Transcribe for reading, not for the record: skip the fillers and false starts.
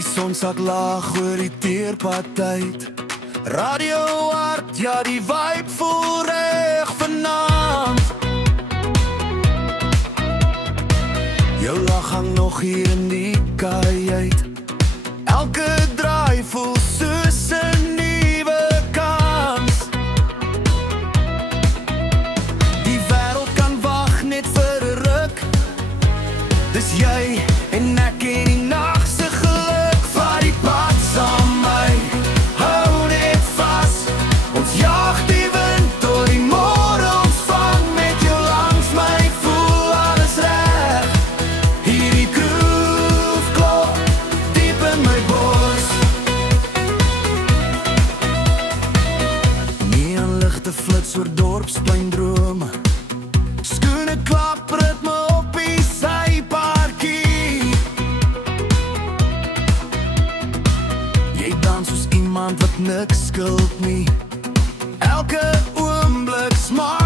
Die son sak laag oor die teerpad uit. Radio hard, ja die vibe voel reg vanaand. Jou lach hang nog hier in die kajuit. Elke draai voel soos 'n nuwe kans. Die wêreld kan wag net vir 'n ruk. Dis jy en ek in die nag se geluk. Vaar die pad saam my, hou net vas. Ons jag die wind door die môre ontvang. Met jou langs my voel alles reg. Hierdie groove klop diep in my bors. Neonligte flits oor dorpsplein drome. Skoene klap ritme op die sypaadjie. Jy dans soos iemand wat niks skuld nie. Elke oomblik smaak